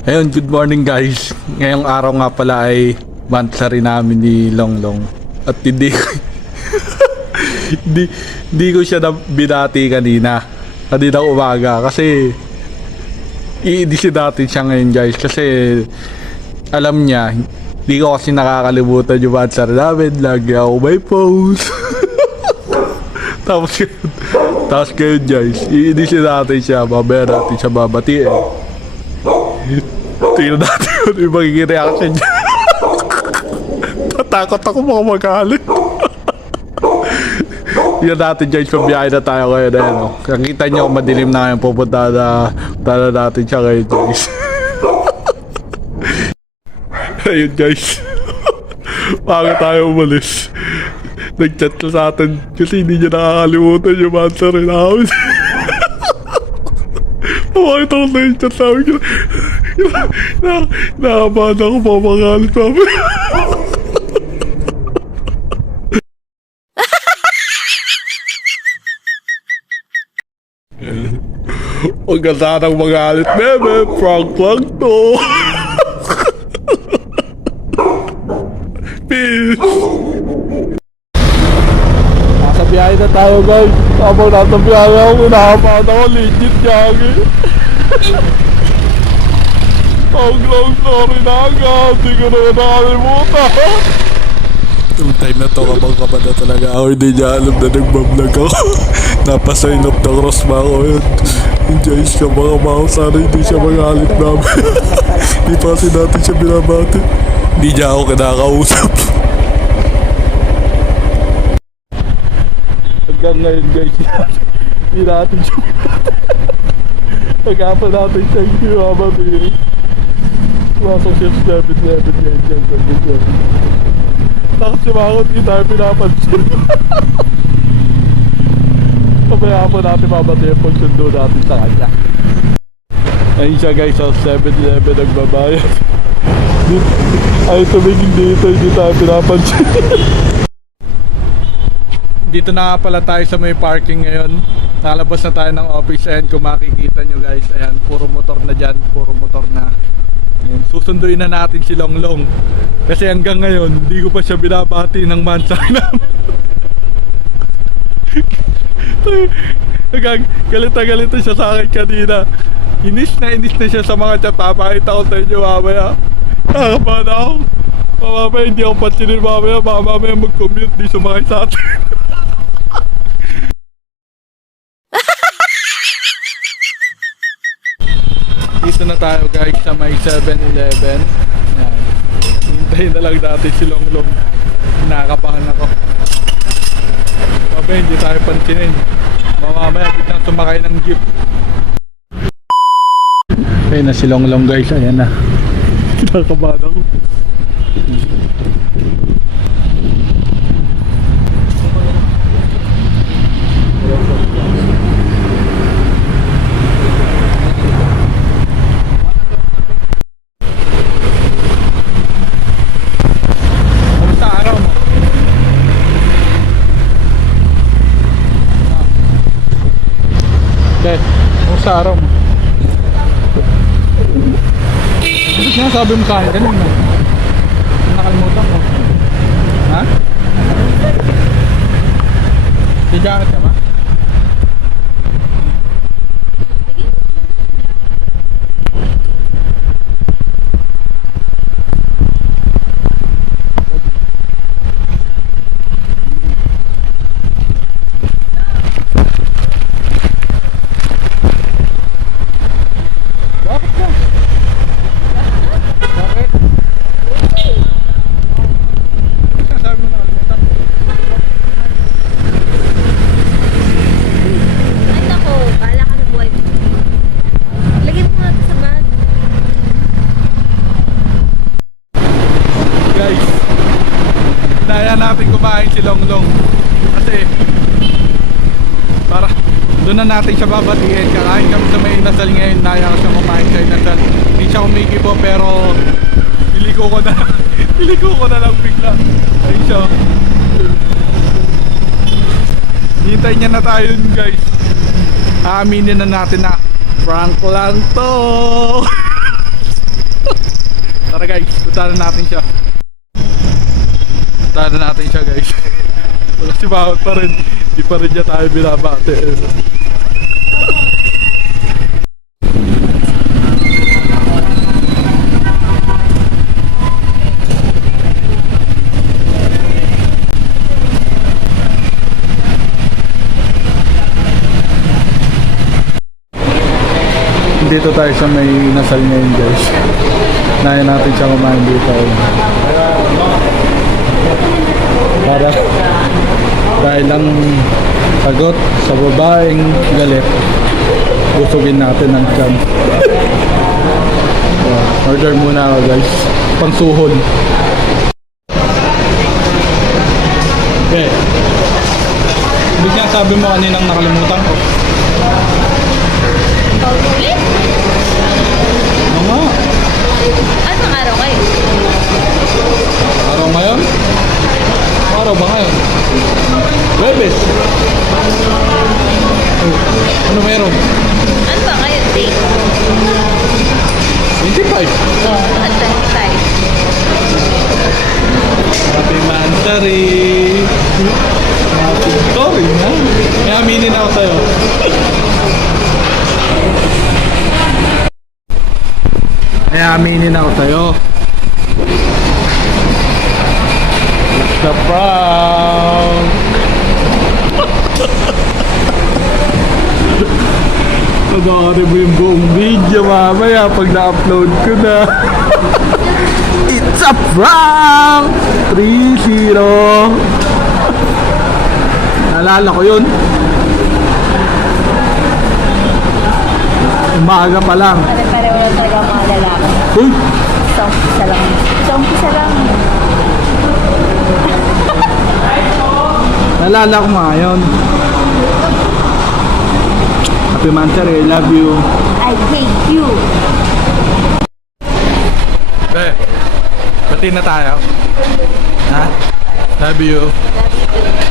Ayun, good morning guys. Ngayong araw nga pala ay monthsary namin ni Longlong. At hindi ko hindi ko siya binati kanina umaga kasi i-edit natin siya ngayon guys kasi alam niya hindi ko kasi nakakalimutan yung monthsary namin. Lagi ako may post. tapos ngayon guys, i-edit natin siya, mamaya natin siya babatiin. Tingnan natin kung yung magiging reaction niya. Tatakot ako mga magalit. Tingnan natin guys, pabiyahe na tayo ngayon. Ayan, oh. Nakita niyo kung madilim na ngayon, pupunta na natin siya ngayon guys. Ayun guys. Bago tayo umalis, nag-chat ka sa atin kasi hindi niya nakakalimutan yung monthsary namin. Pumakita ko na yung chat namin. Nakabahan ako, papagalit namin. Huwag ka sanang magalit, bebe. Prank lang to. Peace. Nasa biyahe na tayo guys. Habang nasa biyahe ako, nakapaan ako, legit gagi. Long sorry na agad. Hindi ko na nakalimutan. Yung time na to, kabang-kaba na talaga ako. Hindi niya alam na nagbablog ako. Napasign up na cross ba ako yun. Enjoy siya mga sana hindi siya magalit namin. Hindi pa kasi natin siya binabati. Hindi niya ako kinakausap. Hanggang ngayon guys, hindi natin siya pag-apa natin siya yung binabati. Masok siya sa 7-11 ngayon dyan. Nakasimangot hindi tayo pinapansin. Pabaya po natin mabati yung pagsundo natin sa kanya. Ayun siya guys, sa 7-11 nagbabayad. Ay tumingin dito, hindi tayo pinapansin. Dito na nga pala tayo sa may parking ngayon. Nalabas na tayo ng office. Ayan kung makikita nyo guys, ayan, puro motor na dyan, puro motor na. Ayan, susunduin na natin si Longlong. Kasi hanggang ngayon, hindi ko pa siya binabati ng monthsary namin. Galit siya sa akin kanina. Inis na siya sa mga chat. Papakita ko sa inyo mamaya. Nakakabahan ako. Mamaya hindi ako pansinin mamaya. Mamaya mag-commute, di sumakay sa atin. Dito na tayo guys sa may 7-11. Hintayin na lang natin si Longlong. Nakakabahan ako. Mamaya hindi tayo pansinin. Mamaya biglang sumakay ng jeep. Ayun na si Longlong guys. Ayan na. Nakakabahan ako. Sa araw mo. Ano sinasabi mo sa akin kanina? Nakalimutan ko. Ha? Tijakat ka ba? Natin kumain si Longlong kasi para doon na natin siya babatiin. Kakain kami sa may inasal ngayon. Naya ko siya kumain sa inasal. Hindi siya kumikibo pero niliko ko na lang bigla. Ayun siya. Hintayin niya na tayo yun guys. Aaminin na natin na prank lang to. Tara guys, puntahan na natin siya. Puntahan na natin siya guys. Wala si Bawat pa rin. Di pa rin niya tayo binabate. Dito tayo sa may inasal ngayon guys. Naya natin siya kumain dito. Para dahil lang sagot sa babaeng galit, busugin natin ang tiyan. Order muna ako guys. Pangsuhon. Okay. Ibig nga sabi mo kaninang nakalimutan ko. Paulit? Oo nga. Anong araw kayo? Araw ngayon? Araw ba ngayon? Webes. Oh, ano meron? Ano ba ngayon, date? 25. At 25. Happy Mansari. Happy story na. May aminin ako sa'yo. May aminin ako sa'yo. It's the prank. Pag-aari mo yung buong video mamaya pag na-upload ko na. It's a prank! 3-0. Naalala ko yun. Umaga pa lang. Pare-pareho lang talaga ang mga lalaki. Uy! Isang pisa lang. Isang pisa lang. Naalala ko nga yun. Happy Mansari, I love you. I hate you. Bati na tayo. Ha? Love you. Love you.